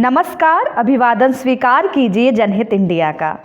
नमस्कार, अभिवादन स्वीकार कीजिए जनहित इंडिया का।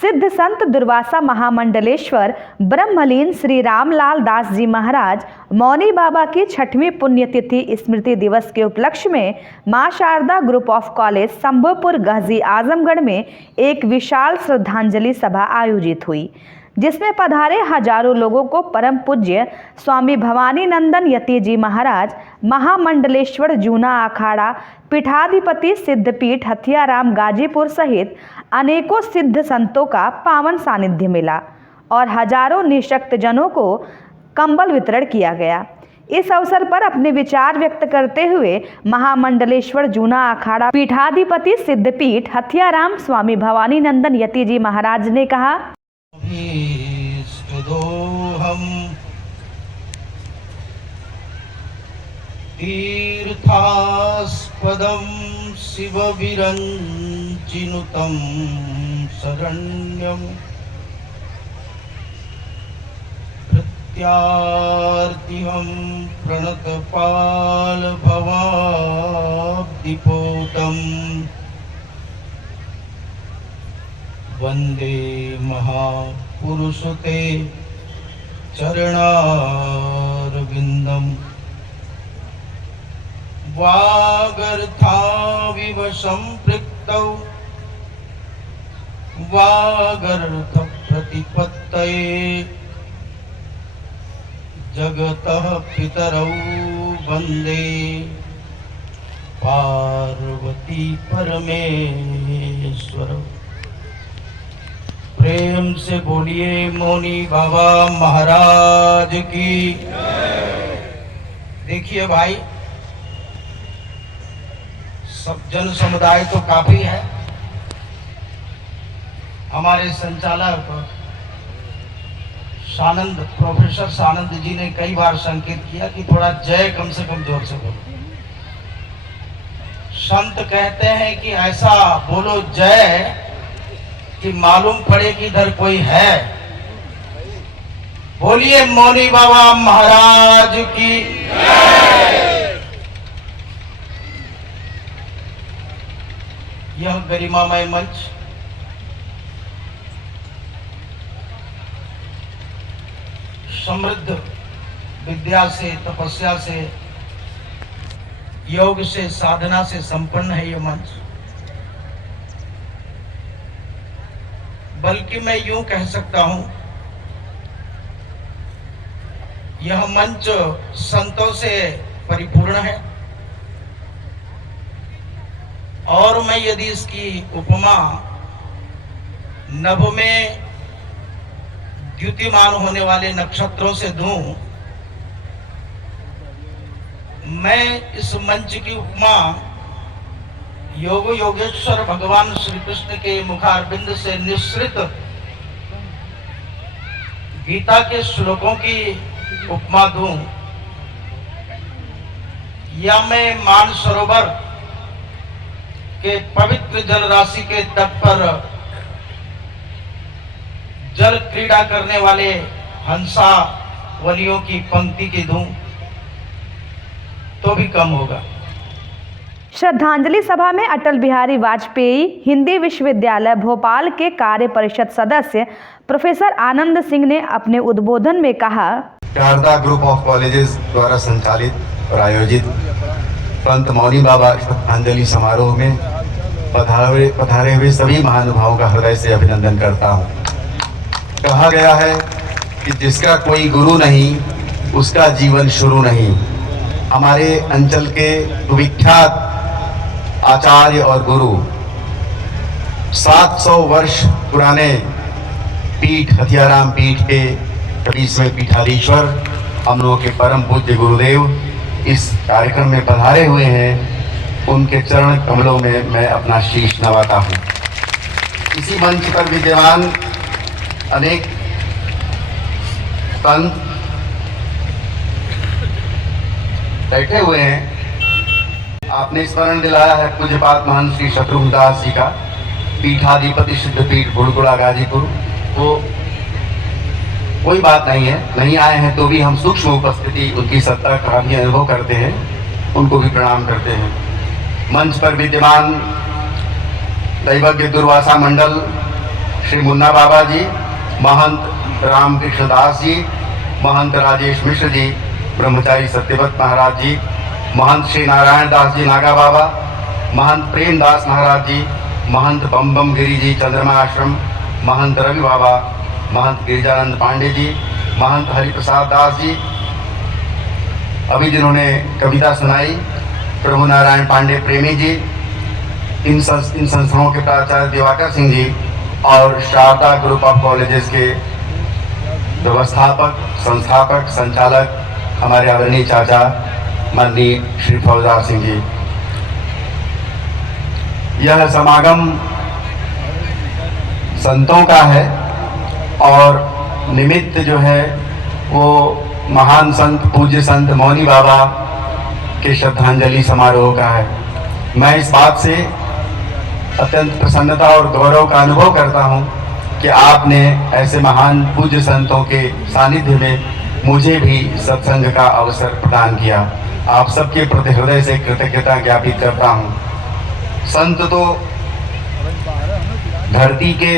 सिद्ध संत दुर्वासा महामंडलेश्वर ब्रह्मलीन श्री रामलाल दास जी महाराज मौनी बाबा की 6वीं पुण्यतिथि स्मृति दिवस के उपलक्ष्य में Maa Sharda group of college Sambhavpur Gahji Azamgarh में एक विशाल श्रद्धांजलि सभा आयोजित हुई, जिसमें पधारे हजारों लोगों को परम पूज्य स्वामी भवानी नंदन यति जी महाराज, महामंडलेश्वर जूना अखाड़ा पीठाधिपति सिद्धपीठ हथियाराम गाजीपुर सहित अनेकों सिद्ध संतों का पावन सानिध्य मिला और हजारों निःशक्त जनों को कंबल वितरण किया गया। इस अवसर पर अपने विचार व्यक्त करते हुए महामंडलेश्वर जूना अखाड़ा पीठाधिपति सिद्धपीठ हथियाराम स्वामी भवानी नंदन यति जी महाराज ने कहा, भीष्टदोहम् तीर्थास्पदं शिवविरञ्चिनुतं शरण्यं प्रत्यार्तिहं प्रणतपालभवाब्धिपोतम् वंदे महापुरुषते चरणारविंदम् वागर्थाविव संपृक्तौ वागर्थ प्रतिपत्तये जगतः पितरौ वंदे पार्वती परमेश्वरौ। प्रेम से बोलिए मौनी बाबा महाराज की। देखिए भाई, सब जन समुदाय तो काफी है। हमारे संचालक प्रोफेसर सानंद जी ने कई बार संकेत किया कि थोड़ा जय कम से कम जोर से बोलो। संत कहते हैं कि ऐसा बोलो जय कि मालूम पड़े कि इधर कोई है। बोलिए मौनी बाबा महाराज की। यह गरिमामय मंच समृद्ध विद्या से, तपस्या से, योग से, साधना से संपन्न है। यह मंच, बल्कि मैं यूं कह सकता हूं, यह मंच संतों से परिपूर्ण है। और मैं यदि इसकी उपमा नभ में द्युतिमान होने वाले नक्षत्रों से दूं, मैं इस मंच की उपमा योगेश्वर भगवान श्री कृष्ण के मुखारबिंद से निःसृत गीता के श्लोकों की उपमा दूं, या मैं मानसरोवर के पवित्र जल राशि के तट पर जल क्रीड़ा करने वाले हंसावलियों की पंक्ति की दूं, तो भी कम होगा। श्रद्धांजलि सभा में अटल बिहारी वाजपेयी हिंदी विश्वविद्यालय भोपाल के कार्य परिषद सदस्य प्रोफेसर आनंद सिंह ने अपने उद्बोधन में कहा, शारदा ग्रुप ऑफ कॉलेजेस द्वारा संचालित और आयोजित संत मौनी बाबा श्रद्धांजलि समारोह में पधारे हुए सभी महानुभावों का हृदय से अभिनंदन करता हूँ। कहा गया है कि जिसका कोई गुरु नहीं उसका जीवन शुरू नहीं। हमारे अंचल के विख्यात आचार्य और गुरु 700 वर्ष पुराने पीठ हथियाराम पीठ के 20वें पीठाधीश्वर हम लोगों के परम पूज्य गुरुदेव इस कार्यक्रम में पधारे हुए हैं। उनके चरण कमलों में मैं अपना शीश नवाता हूँ। इसी मंच पर विद्यमान अनेक संत बैठे हुए हैं। आपने स्मरण दिलाया है पूज्यपात महंत श्री शत्रुघ्नदास जी का, पीठाधिपति सिद्धपीठ भुड़कुड़ा गाजीपुर। वो कोई बात नहीं है, नहीं आए हैं तो भी हम सूक्ष्म उपस्थिति उनकी सत्ता का भी अनुभव करते हैं, उनको भी प्रणाम करते हैं। मंच पर विद्यमान दैवज्ञ दुर्वासा मंडल श्री मुन्ना बाबा जी, महंत रामकृष्ण दास जी, महंत राजेश मिश्र जी, ब्रह्मचारी सत्यव्रत महाराज जी, महंत श्री नारायण दास जी नागा बाबा, महंत प्रेम दास महाराज जी, महंत बम बम गिरी जी चंद्रमा आश्रम, महंत रवि बाबा, महंत गिरिजानंद पांडे जी, महंत हरिप्रसाद दास जी, अभी जिन्होंने कविता सुनाई प्रभु नारायण पांडे प्रेमी जी, इन संस्थाओं के प्राचार्य दिवाकर सिंह जी और शारदा ग्रुप ऑफ कॉलेजेस के व्यवस्थापक, संस्थापक, संचालक हमारे आदरणीय चाचा माननीय श्री फौजदार सिंह जी। यह समागम संतों का है और निमित्त जो है वो महान संत पूज्य संत मौनी बाबा के श्रद्धांजलि समारोह का है। मैं इस बात से अत्यंत प्रसन्नता और गौरव का अनुभव करता हूँ कि आपने ऐसे महान पूज्य संतों के सानिध्य में मुझे भी सत्संग का अवसर प्रदान किया। आप सबके प्रति हृदय से कृतज्ञता ज्ञापित करता हूँ। संत तो धरती के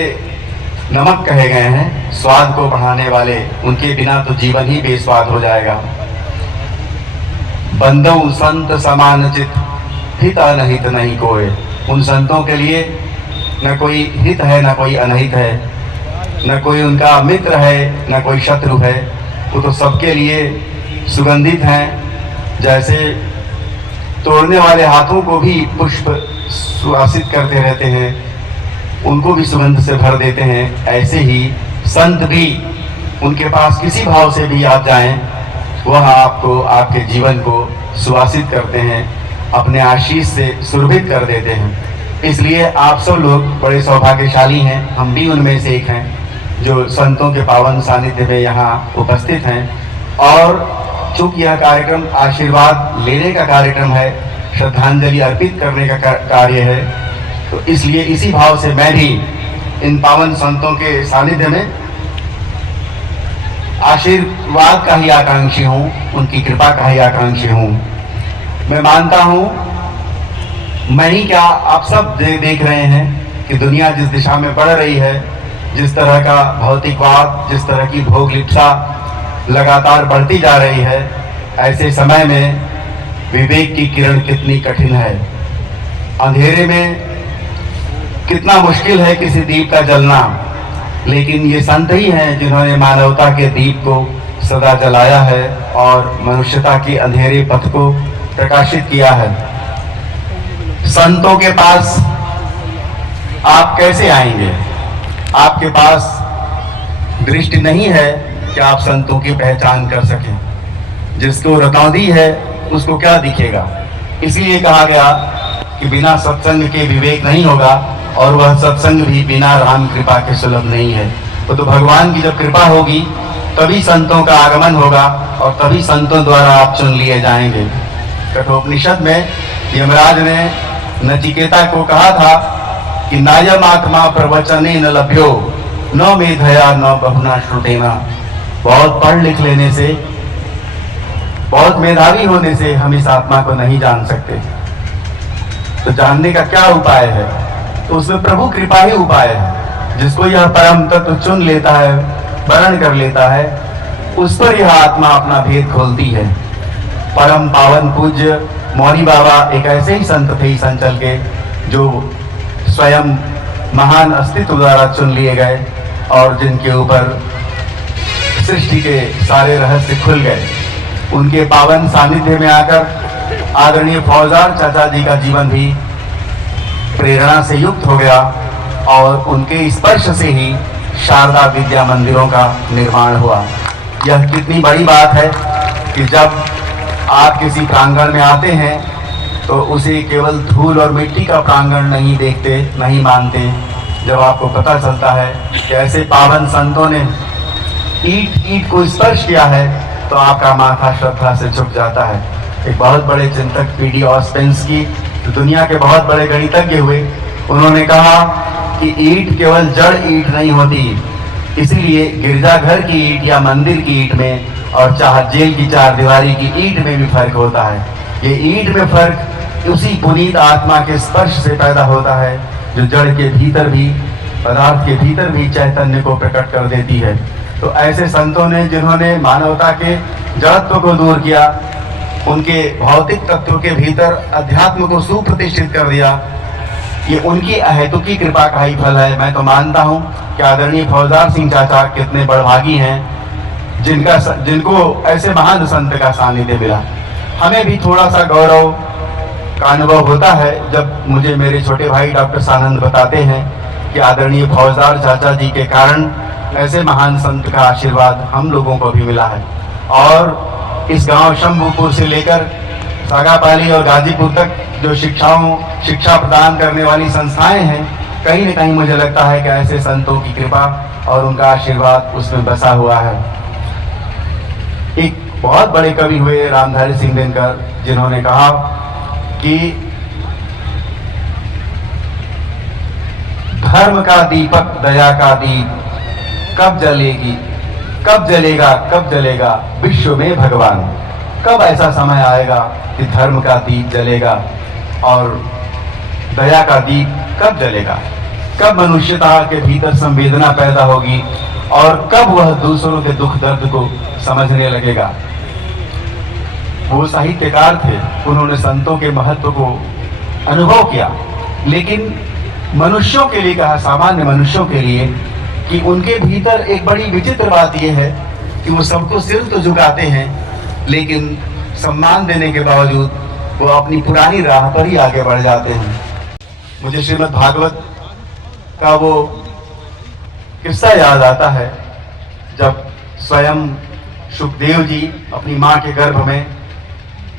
नमक कहे गए हैं, स्वाद को बढ़ाने वाले, उनके बिना तो जीवन ही बेस्वाद हो जाएगा। बंदो संत समान चित, हित अनहित नहीं कोय। उन संतों के लिए न कोई हित है न कोई अनहित है, न कोई उनका मित्र है न कोई शत्रु है। वो तो सबके लिए सुगंधित हैं। जैसे तोड़ने वाले हाथों को भी पुष्प सुवासित करते रहते हैं, उनको भी सुगंध से भर देते हैं, ऐसे ही संत भी उनके पास किसी भाव से भी आप जाएं, वह आपको, आपके जीवन को सुवासित करते हैं, अपने आशीष से सुरभित कर देते हैं। इसलिए आप सब लोग बड़े सौभाग्यशाली हैं। हम भी उनमें से एक हैं जो संतों के पावन सानिध्य में यहाँ उपस्थित हैं। और चूंकि यह कार्यक्रम आशीर्वाद लेने का कार्यक्रम है, श्रद्धांजलि अर्पित करने का कार्य है, तो इसलिए इसी भाव से मैं भी इन पावन संतों के सानिध्य में आशीर्वाद का ही आकांक्षी हूँ, उनकी कृपा का ही आकांक्षी हूँ। मैं मानता हूँ, मैं ही क्या, आप सब देख रहे हैं कि दुनिया जिस दिशा में बढ़ रही है, जिस तरह का भौतिकवाद, जिस तरह की भोग लिप्सा लगातार बढ़ती जा रही है, ऐसे समय में विवेक की किरण कितनी कठिन है। अंधेरे में कितना मुश्किल है किसी दीप का जलना, लेकिन ये संत ही हैं जिन्होंने मानवता के दीप को सदा जलाया है और मनुष्यता के अंधेरे पथ को प्रकाशित किया है। संतों के पास आप कैसे आएंगे? आपके पास दृष्टि नहीं है कि आप संतों की पहचान कर सकें। जिसको रतौंधी है उसको क्या दिखेगा? इसलिए कहा गया कि बिना सत्संग के विवेक नहीं होगा, और वह सत्संग भी बिना राम कृपा के सुलभ नहीं है। तो भगवान की जब कृपा होगी तभी संतों का आगमन होगा और तभी संतों द्वारा आप चुन लिए जाएंगे। कठोपनिषद में यमराज ने नचिकेता को कहा था कि नायम आत्मा प्रवचने न लभ्यो न मेधया न बहुना श्रुतेना। बहुत पढ़ लिख लेने से, बहुत मेधावी होने से हम इस आत्मा को नहीं जान सकते। तो जानने का क्या उपाय है? तो उसमें प्रभु कृपा ही उपाय है। जिसको यह परम तत्व चुन लेता है, वर्ण कर लेता है, उस पर यह आत्मा अपना भेद खोलती है। परम पावन पूज्य मौनी बाबा एक ऐसे ही संत थे इस अंचल के, जो स्वयं महान अस्तित्व द्वारा चुन लिए गए और जिनके ऊपर सृष्टि के सारे रहस्य खुल गए। उनके पावन सानिध्य में आकर आदरणीय फौजदार चाचा जी का जीवन भी प्रेरणा से युक्त हो गया और उनके स्पर्श से ही शारदा विद्या मंदिरों का निर्माण हुआ। यह कितनी बड़ी बात है कि जब आप किसी प्रांगण में आते हैं तो उसे केवल धूल और मिट्टी का प्रांगण नहीं देखते, नहीं मानते। जब आपको पता चलता है कि ऐसे पावन संतों ने ईंट ईंट को स्पर्श किया है तो आपका माथा श्रद्धा से झुक जाता है। एक बहुत बड़े चिंतक पीडी ऑस्पेंस्की, दुनिया के बहुत बड़े गणितज्ञ हुए, उन्होंने कहा कि ईंट केवल जड़ ईंट नहीं होती, इसीलिए गिरजाघर की ईंट या मंदिर की ईंट में और चाहे जेल की चार दीवारी की ईंट में भी फर्क होता है। ये ईंट में फर्क उसी पुनीत आत्मा के स्पर्श से पैदा होता है जो जड़ के भीतर भी, पदार्थ के भीतर भी चैतन्य को प्रकट कर देती है। तो ऐसे संतों ने जिन्होंने मानवता के जड़त्व को दूर किया, उनके भौतिक तत्व के भीतर अध्यात्म को सुप्रतिष्ठित कर दिया, ये उनकी अहेतुकी कृपा का ही फल है। मैं तो मानता हूँ कि आदरणीय फौजदार सिंह चाचा कितने बड़भागी हैं जिनको ऐसे महान संत का सानिध्य मिला। हमें भी थोड़ा सा गौरव का अनुभव होता है जब मुझे मेरे छोटे भाई डॉक्टर सानंद बताते हैं कि आदरणीय फौजदार चाचा जी के कारण ऐसे महान संत का आशीर्वाद हम लोगों को भी मिला है। और इस गांव शंभुपुर से लेकर सागापाली और गाजीपुर तक जो शिक्षा प्रदान करने वाली संस्थाएं हैं, कहीं न कहीं मुझे लगता है कि ऐसे संतों की कृपा और उनका आशीर्वाद उसमें बसा हुआ है। एक बहुत बड़े कवि हुए रामधारी सिंह दिनकर, जिन्होंने कहा कि धर्म का दीपक दया का दीप कब जलेगी, कब जलेगा, कब जलेगा विश्व में भगवान। कब ऐसा समय आएगा कि धर्म का दीप जलेगा और दया का दीप कब जलेगा? कब मनुष्यता के भीतर संवेदना पैदा होगी और कब वह दूसरों के दुख दर्द को समझने लगेगा? वो साहित्यकार थे, उन्होंने संतों के महत्व को अनुभव किया, लेकिन मनुष्यों के लिए कहा, सामान्य मनुष्यों के लिए, कि उनके भीतर एक बड़ी विचित्र बात यह है कि वो सबको सिर तो झुकाते हैं, लेकिन सम्मान देने के बावजूद वो अपनी पुरानी राह पर ही आगे बढ़ जाते हैं। मुझे श्रीमद् भागवत का वो किस्सा याद आता है जब स्वयं सुखदेव जी अपनी माँ के गर्भ में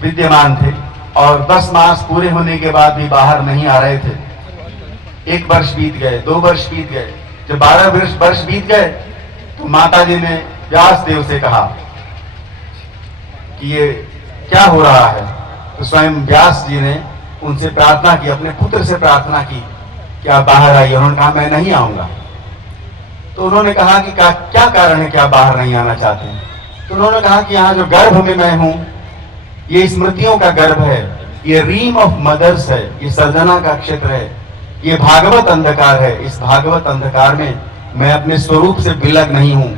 विद्यमान थे और 10 मास पूरे होने के बाद भी बाहर नहीं आ रहे थे। 1 वर्ष बीत गए, 2 वर्ष बीत गए। जब 12 वर्ष बीत गए तो माता जी ने व्यास देव से कहा कि ये क्या हो रहा है। तो स्वयं व्यास जी ने उनसे प्रार्थना की, अपने पुत्र से प्रार्थना की कि आप बाहर आइए। उन्होंने कहा मैं नहीं आऊंगा। तो उन्होंने कहा कि क्या कारण है कि आप बाहर नहीं आना चाहते हैं? तो उन्होंने कहा कि यहाँ जो गर्भ में मैं हूँ, ये स्मृतियों का गर्भ है, ये रीम ऑफ मदर्स है, ये सर्जना का क्षेत्र है, ये भागवत अंधकार है। इस भागवत अंधकार में मैं अपने स्वरूप से विलग नहीं हूँ।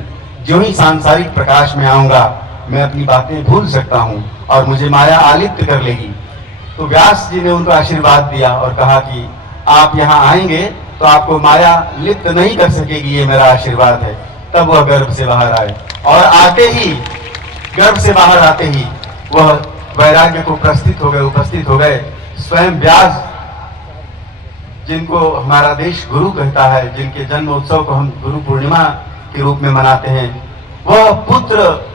जो ही सांसारिक प्रकाश में आऊंगा मैं अपनी बातें भूल सकता हूँ और मुझे माया आलिप्त कर लेगी। तो व्यास जी ने उनको आशीर्वाद दिया और कहा कि आप यहाँ आएंगे तो आपको माया लिप्त नहीं कर सकेगी, ये मेरा आशीर्वाद है। तब वह गर्भ से बाहर आए और आते ही, गर्भ से बाहर आते ही वह वैराग्य को उपस्थित हो गए। स्वयं व्यास, जिनको हमारा देश गुरु कहता है, जिनके जन्म उत्सव को हम गुरु पूर्णिमा के रूप में मनाते हैं, वह पुत्र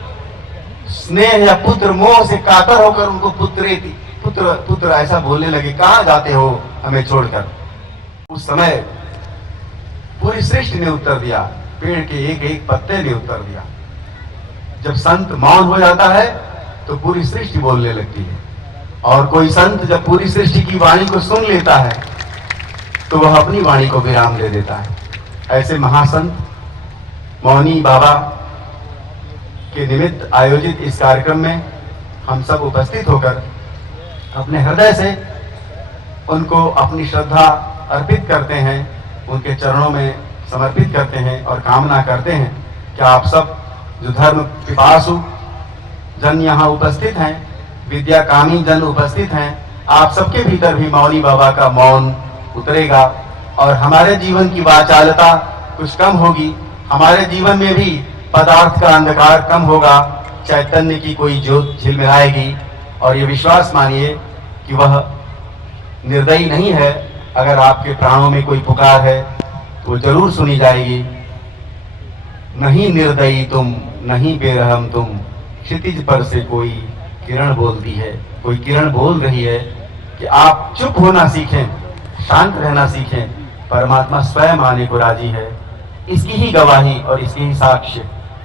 स्नेह या पुत्र मोह से कातर होकर उनको पुत्र ऐसा बोलने लगे, कहाँ जाते हो हमें छोड़कर। उस समय पूरी सृष्टि ने उत्तर दिया, पेड़ के एक एक पत्ते ने उत्तर दिया। जब संत मौन हो जाता है तो पूरी सृष्टि बोलने लगती है, और कोई संत जब पूरी सृष्टि की वाणी को सुन लेता है तो वह अपनी वाणी को विराम दे देता है। ऐसे महासंत मौनी बाबा के निमित्त आयोजित इस कार्यक्रम में हम सब उपस्थित होकर अपने हृदय से उनको अपनी श्रद्धा अर्पित करते हैं, उनके चरणों में समर्पित करते हैं और कामना करते हैं कि आप सब जो धर्म पिपासु जन यहाँ उपस्थित हैं, विद्याकामी जन उपस्थित हैं, आप सबके भीतर भी मौनी बाबा का मौन उतरेगा और हमारे जीवन की वाचालता कुछ कम होगी। हमारे जीवन में भी पदार्थ का अंधकार कम होगा, चैतन्य की कोई ज्योत झिलमिलाएगी। और ये विश्वास मानिए कि वह निर्दयी नहीं है। अगर आपके प्राणों में कोई पुकार है तो जरूर सुनी जाएगी। नहीं निर्दयी तुम, नहीं बेरहम तुम, क्षितिज पर से कोई किरण बोलती है। कोई किरण बोल रही है कि आप चुप होना सीखें, शांत रहना सीखें। परमात्मा स्वयं आने को राजी है। इसकी ही गवाही और इसकी ही साक्ष्य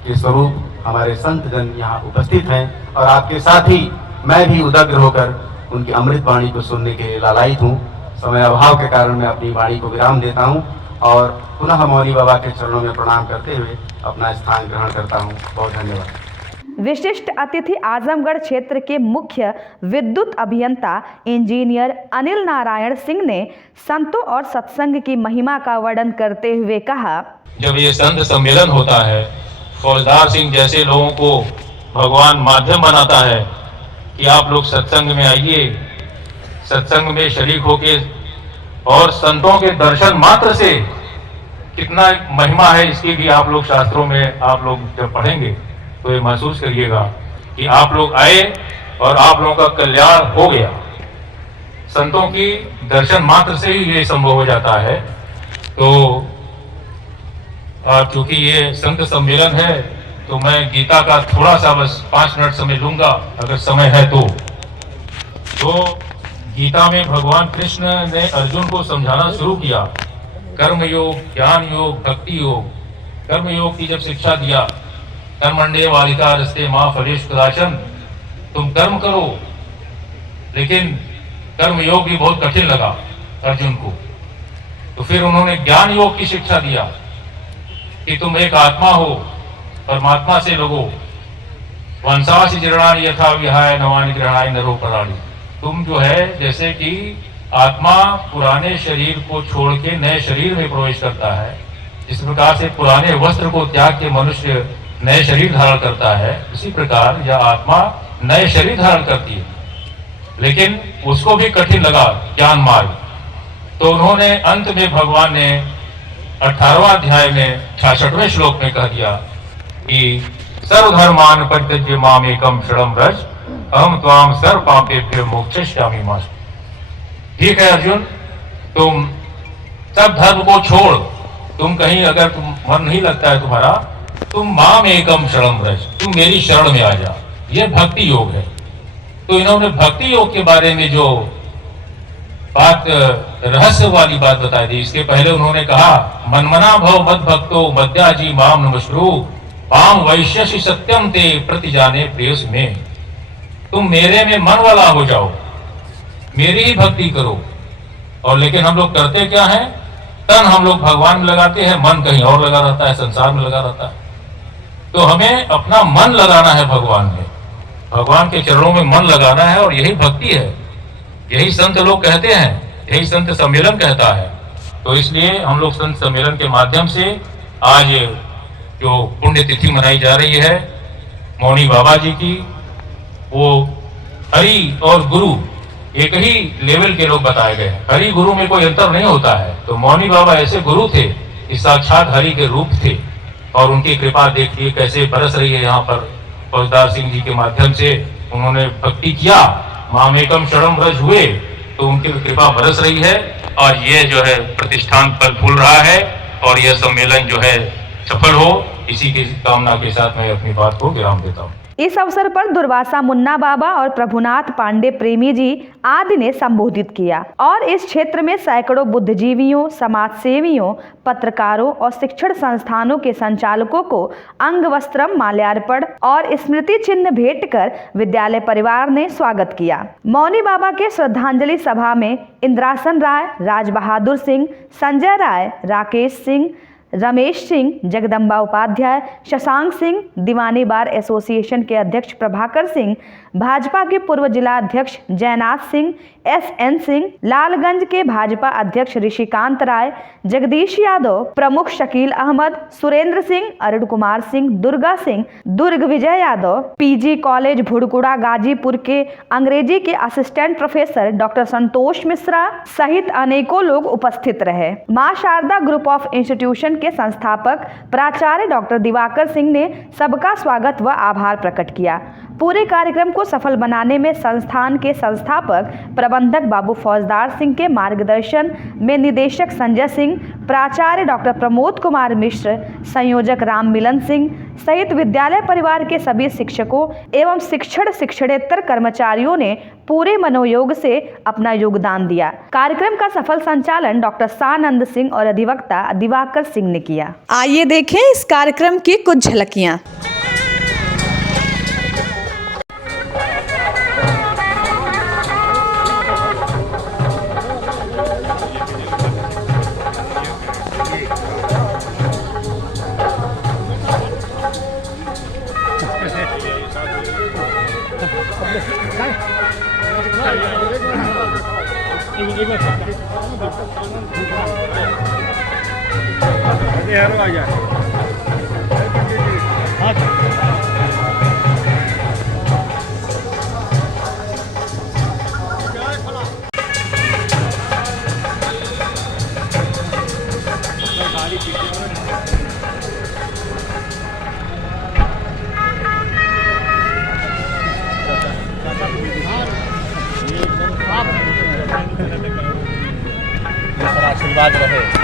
के स्वरूप हमारे संत जन यहाँ उपस्थित हैं और आपके साथ ही मैं भी उदग्र होकर उनकी अमृत वाणी को सुनने के लिए लालायित हूँ। समय अभाव के कारण मैं अपनी वाणी को विराम देता हूँ और पुनः मौनी बाबा के चरणों में प्रणाम करते हुए अपना स्थान ग्रहण करता हूँ। बहुत धन्यवाद। विशिष्ट अतिथि आजमगढ़ क्षेत्र के मुख्य विद्युत अभियंता इंजीनियर अनिल नारायण सिंह ने संतों और सत्संग की महिमा का वर्णन करते हुए कहा, जब ये संत सम्मेलन होता है, फौजदार सिंह जैसे लोगों को भगवान माध्यम बनाता है कि आप लोग सत्संग में आइए, सत्संग में शरीक होके, और संतों के दर्शन मात्र से कितना महिमा है इसकी भी आप लोग शास्त्रों में आप लोग जब पढ़ेंगे तो ये महसूस करिएगा कि आप लोग आए और आप लोगों का कल्याण हो गया। संतों की दर्शन मात्र से ही ये संभव हो जाता है। तो चूंकि ये संत सम्मेलन है तो मैं गीता का थोड़ा सा बस 5 मिनट समय लूंगा अगर समय है तो गीता में भगवान कृष्ण ने अर्जुन को समझाना शुरू किया, कर्म योग, ज्ञान योग, भक्ति योग। कर्म योग की जब शिक्षा दिया, कर्मण्डे वालिका रस्ते माँ फलेश कदाचन, तुम कर्म करो, लेकिन कर्म योग भी बहुत कठिन लगा अर्जुन को। तो फिर उन्होंने ज्ञान योग की शिक्षा दिया कि तुम एक आत्मा हो, परमात्मा से लगो। वंशासी जीर्णानि यथा विहाय नवानि गृहाणि नरो पराणि। तुम जो है जैसे कि आत्मा पुराने शरीर को छोड़ के नए शरीर में प्रवेश करता है, जिस प्रकार से पुराने वस्त्र को त्याग के मनुष्य नए शरीर धारण करता है, उसी प्रकार यह आत्मा नए शरीर धारण करती है। लेकिन उसको भी कठिन लगा ज्ञान मार्ग। तो उन्होंने अंत में भगवान ने 18वां अध्याय में 66वें श्लोक में कह दिया कि सर्वधर्मान परित्यज्य मामेकम शरणं व्रज अहम त्वाम सर्व पापेभ्यो मोक्षयिष्यामि मा। ठीक है अर्जुन, तुम सब धर्म को छोड़, तुम कहीं अगर तुम मन नहीं लगता है तुम्हारा, तुम माम एकम शरणं व्रज, तुम मेरी शरण में आ जा। यह भक्ति योग है। तो इन्होंने भक्ति योग के बारे में जो बात रहस्य वाली बात बता दी, इसके पहले उन्होंने कहा मनमना भव मद भक्तो मद्याजी माम नमस्कुरु पाम वैश्यसि सत्यम ते प्रति जाने प्रेयस में। तुम मेरे में मन वाला हो जाओ, मेरी ही भक्ति करो। और लेकिन हम लोग करते क्या है, तन हम लोग भगवान में लगाते हैं, मन कहीं और लगा रहता है, संसार में लगा रहता है। तो हमें अपना मन लगाना है भगवान में, भगवान के चरणों में मन लगाना है, और यही भक्ति है। यही संत लोग कहते हैं, यही संत सम्मेलन कहता है। तो इसलिए हम लोग संत सम्मेलन के माध्यम से आज जो पुण्य तिथि मनाई जा रही है मौनी बाबा जी की, वो हरि और गुरु एक ही लेवल के लोग बताए गए हैं। हरि गुरु में कोई अंतर नहीं होता है। तो मौनी बाबा ऐसे गुरु थे कि साक्षात हरि के रूप थे, और उनकी कृपा देखिए कैसे बरस रही है। यहाँ पर फौजदार सिंह जी के माध्यम से उन्होंने भक्ति किया, मामेकम शरणं व्रज हुए, तो उनकी कृपा बरस रही है। और ये जो है प्रतिष्ठान फल फूल रहा है, और यह सम्मेलन जो है सफल हो, इसी की कामना के साथ मैं अपनी बात को विराम देता हूँ। इस अवसर पर दुर्वासा मुन्ना बाबा और प्रभुनाथ पांडे प्रेमी जी आदि ने संबोधित किया, और इस क्षेत्र में सैकड़ों बुद्धिजीवियों, समाजसेवियों, पत्रकारों और शिक्षण संस्थानों के संचालकों को अंग वस्त्रम, माल्यार्पण और स्मृति चिन्ह भेंट कर विद्यालय परिवार ने स्वागत किया। मौनी बाबा के श्रद्धांजलि सभा में इंद्रासन राय, राज बहादुर सिंह, संजय राय, राकेश सिंह, रमेश सिंह, जगदम्बा उपाध्याय, शशांक सिंह, दीवानी बार एसोसिएशन के अध्यक्ष प्रभाकर सिंह, भाजपा के पूर्व जिला अध्यक्ष जयनाथ सिंह, SN सिंह, लालगंज के भाजपा अध्यक्ष ऋषिकांत राय, जगदीश यादव, प्रमुख शकील अहमद, सुरेंद्र सिंह, अरुण कुमार सिंह, दुर्गा सिंह, दुर्ग विजय यादव, PG कॉलेज भुड़कुड़ा गाजीपुर के अंग्रेजी के assistant professor doctor Santosh Mishra सहित अनेकों लोग उपस्थित रहे। मां शारदा ग्रुप ऑफ इंस्टीट्यूशन के संस्थापक प्राचार्य डॉक्टर दिवाकर सिंह ने सबका स्वागत व आभार प्रकट किया। पूरे कार्यक्रम को सफल बनाने में संस्थान के संस्थापक प्रबंधक बाबू फौजदार सिंह के मार्गदर्शन में निदेशक संजय सिंह, प्राचार्य डॉक्टर प्रमोद कुमार मिश्र, संयोजक राम मिलन सिंह सहित विद्यालय परिवार के सभी शिक्षकों एवं शिक्षणेतर कर्मचारियों ने पूरे मनोयोग से अपना योगदान दिया। कार्यक्रम का सफल संचालन डॉक्टर सानंद सिंह और अधिवक्ता दिवाकर सिंह ने किया। आइए देखें इस कार्यक्रम की कुछ झलकियां। आशीर्वाद रहे।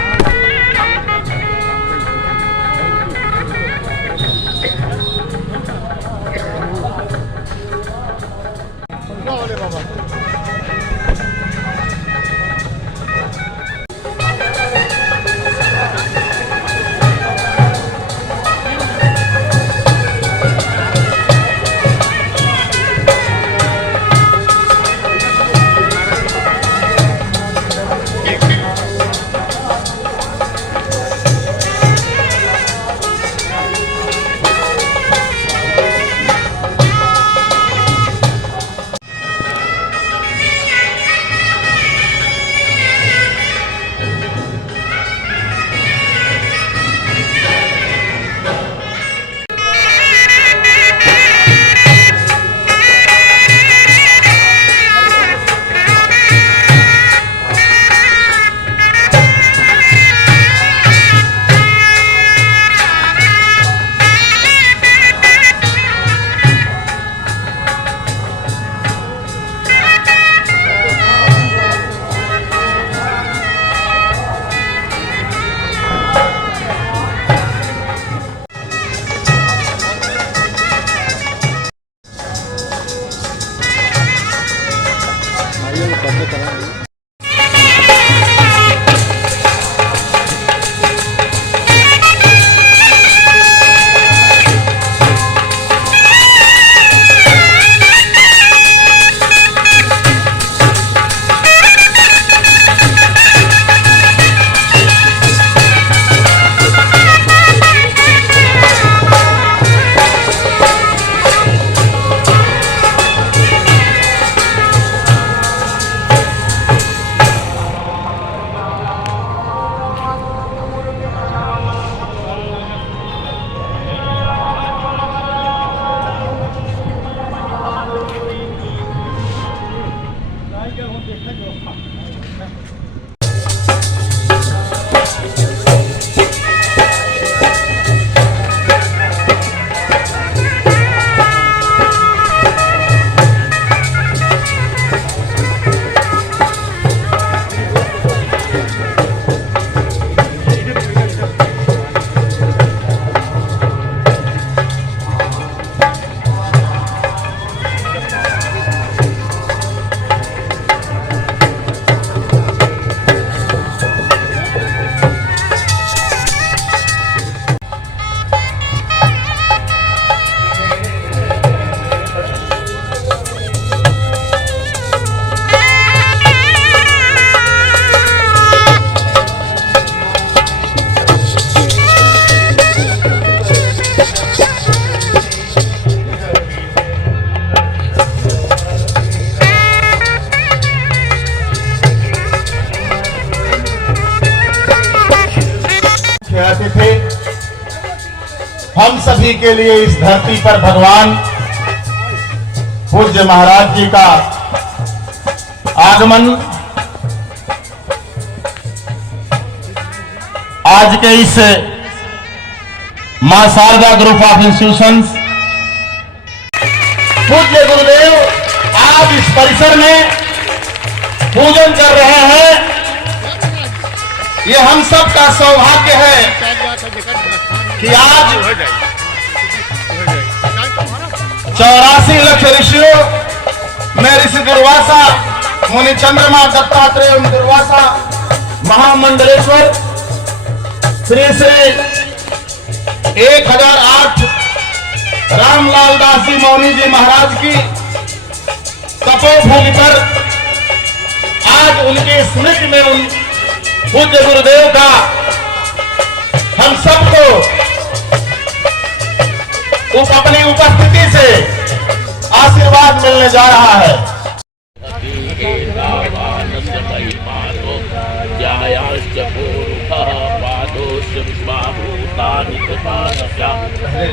थे। हम सभी के लिए इस धरती पर भगवान पूज्य महाराज जी का आगमन आज के इस मां शारदा ग्रुप ऑफ इंस्टीट्यूशंस पूज्य गुरुदेव आज इस परिसर में पूजन कर रहे हैं। ये हम सब का सौभाग्य है कि आज 84 लाख ऋषियों में ऋषि दुर्वासा मुनि चंद्रमा दत्तात्रेय दुर्वासा महामंडलेश्वर श्री श्री 1008 रामलाल दास जी मौनी जी महाराज की तपोभूमि पर आज उनकी स्मृति में उन पूज्य गुरुदेव का हम सबको अपनी उपस्थिति से आशीर्वाद मिलने जा रहा है।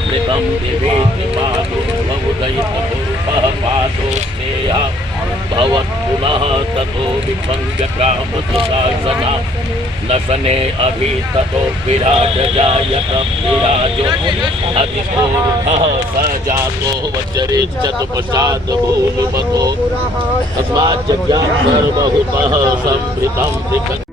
कृतं दिवेति पादो बहुदयित पूर्वः पादो स्नेहा भवत् पुनः ततो विभङ्गक्रामसुशासना नशने अभि ततो विराट जायत विराजो अतिपूर्वः स जातो वज्रेच्छत पश्चात् भूमिमतो तस्मात् जज्ञात् सर्वभूतः संभृतं